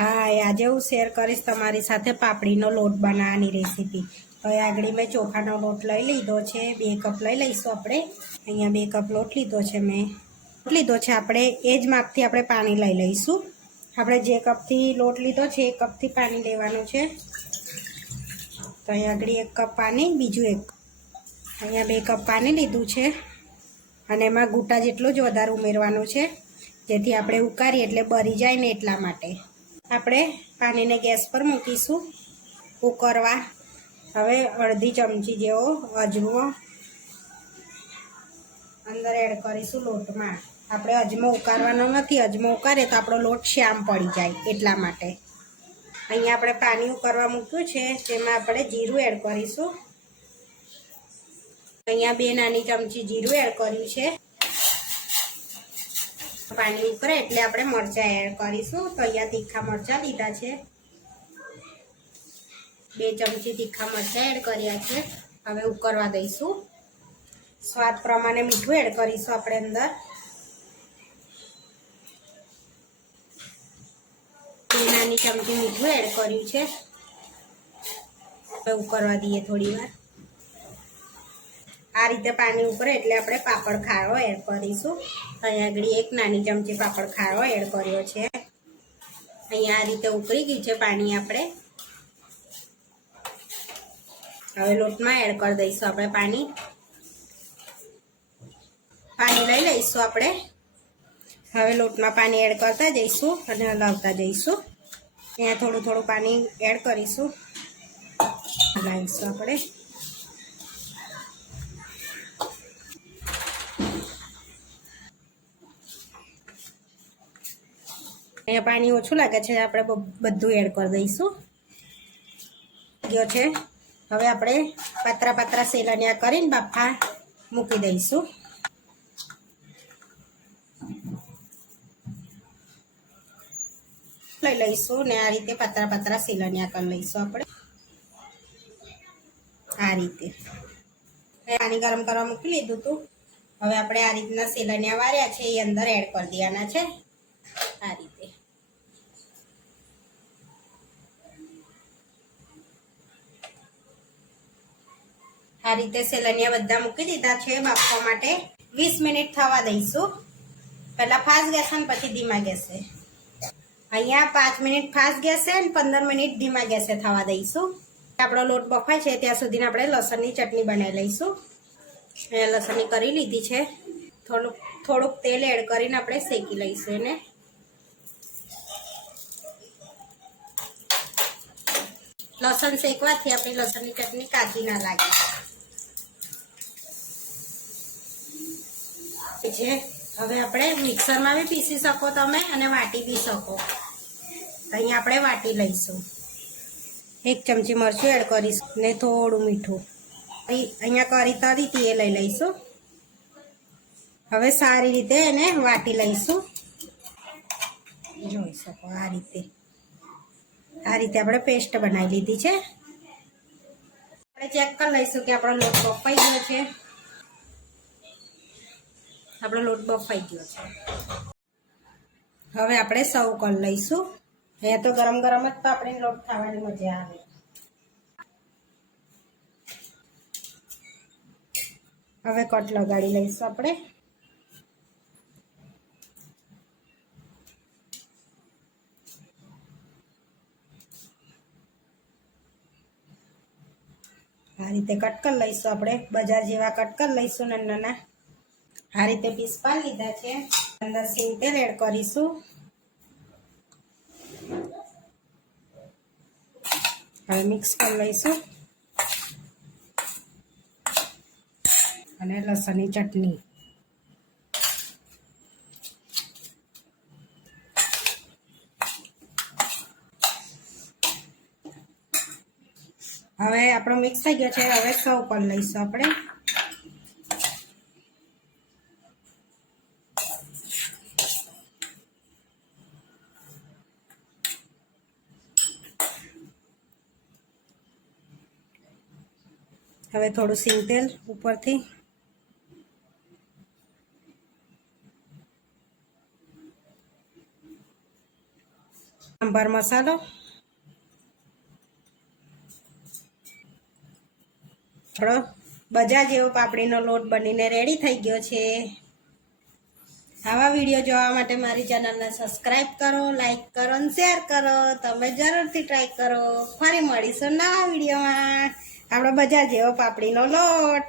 हाय आज हूँ शेर करीश तमारी साथे पापड़ीनो लोट बनाववानी रेसिपी। तो આગળ મેં ચોખાનો લોટ લઈ લીધો છે। 2 કપ લઈ લઈશું આપણે। અહીંયા 2 કપ લોટ લીધો છે મેં। લીધો છે આપણે એ જ માપથી આપણે પાણી લઈ લઈશું। આપણે જે કપથી લોટ લીધો છે એ કપથી પાણી લેવાનું છે। તો અહીંયા આગળ 1 કપ પાણી, બીજું 1 અહીંયા 2 કપ પાણી લીધું છે અને એમાં ઘૂંટા જેટલું જ વધારે ઉમેરવાનું છે, જેથી આપણે ઉકારીએ એટલે બળી જાય ને એટલા માટે। આપણે પાણીને ગેસ પર મૂકીશું ઉકળવા। હવે અડધી ચમચી જેવો અજમો અંદર એડ કરીશું લોટમાં। આપણે અજમો ઉકાળવાનો નથી, અજમો ઉકાળે તો આપણો લોટ શ્યામ પડી જાય એટલા માટે। અહીંયા આપણે પાણી ઉકળવા મૂક્યું છે, તેમાં આપણે જીરું એડ કરીશું। અહીંયા 2 નાની ચમચી જીરું એડ કર્યું છે। पानी उकळे એટલે આપણે મરચાં એડ કરીશું। તો અહીંયા તીખા મરચાં લીધા છે, 2 ચમચી તીખા મરચાં એડ કર્યા છે। હવે ઉકળવા દઈશું। સ્વાદ પ્રમાણે મીઠું એડ કરીશું આપણે અંદર। 2 નાની ચમચી મીઠું એડ કર્યું છે। હવે ઉકળવા દઈએ થોડી વાર। आ रीते पानी उकळे એટલે આપણે પાપડ ખારો એડ કરીશું। અહીંયા આગળ 1 નાની ચમચી પાપડ ખારો એડ કર્યો છે। અહીંયા આ રીતે ઉકળી ગયું છે પાણી આપણે। હવે લોટમાં એડ કરી દઈશું આપણે પાણી। પાણી લઈ લઈશું આપણે। હવે લોટમાં પાણી એડ કરતા જઈશું અને હલાવતા જઈશું। અહીંયા થોડું થોડું પાણી એડ કરીશું, હલાવીશું આપણે। અહીંયા પાણી ઓછું લાગે છે, આપણે બધું એડ કરી દઈશું જો છે। હવે આપણે પાતરા પાતરા સેલનિયા કરીને બાફા મૂકી દઈશું। લઈ લઈશું ને આ રીતે પાતરા પાતરા સેલનિયા કરી લઈશું આપણે આ રીતે। પાણી ગરમ કરવા મૂકી લીધું હતું। હવે આપણે આ રીતના સેલનિયા વાર્યા છે એ અંદર એડ કરી દેવાના છે આ રીતે। आ रीते सेलनिया बधा मूकी दीधा छे बाफवा माटे 20 मिनिट थवा दईशुं। पहला फास्ट गैस ने पछी धीमा गैसे। अहींया 5 मिनिट फास्ट गैसे ने 15 मिनिट धीमा गैसे थवा दईशुं। आपणो लोट बफाय छे त्यां सुधीने आपणे लसणनी चटनी बनावी लईशुं। लसणनी करी लीधी छे, થોડુંક તેલ એડ કરીને આપણે શેકી લઈશું એને। લસણ શેકવાથી આપણી લસણની ચટણી કાચી ના લાગે છે। હવે આપણે મિક્સરમાં બી પીસી શકો તમે અને વાટી બી શકો। અહીંયા આપણે વાટી લઈશું। 1 ચમચી મરચું એડ કરીશું ને થોડું મીઠું। અહીંયા કરી તરીથી એ લઈ લઈશું। હવે સારી રીતે એને વાટી લઈશું। જોઈ શકો આ રીતે આપણે પેસ્ટ બનાવી લીધી છે। આપણે ચેક કરી લઈશું કે આપણો લોટ બફાઈ ગયો છે। આપણો લોટ બફાઈ ગયો છે। હવે આપણે સર્વ કરી લઈશું। અહીંયા તો ગરમ ગરમ જ તો આપણે લોટ ખાવાની મજા આવે। હવે કટ લગાડી લઈશું આપણે। आ रीते कट कर लईशुं आपणे, बजार जेवा कट कर लईशुं नाना। आ रीते पीस पाडी लीधा छे। अंदर सींग तेल एड करीशुं। हवे मिक्स कर लईशुं अने लसणनी चटनी। હવે આપણો મિક્સ થઈ ગયો છે। હવે સર્વ કરી લઈશું આપણે। હવે થોડું સિંગ તેલ ઉપરથી સાંભાર મસાલો, આપણો બજાર જેવો પાપડીનો લોટ બનીને રેડી થઈ ગયો છે. આવા વિડીયો જોવા માટે મારી ચેનલને સબસ્ક્રાઈબ કરો, લાઈક કરો અને શેર કરો. તમે જરૂરથી ટ્રાય કરો. ફરી મળીશું નવા વિડીયોમાં. આપણો બજાર જેવો પાપડીનો લોટ.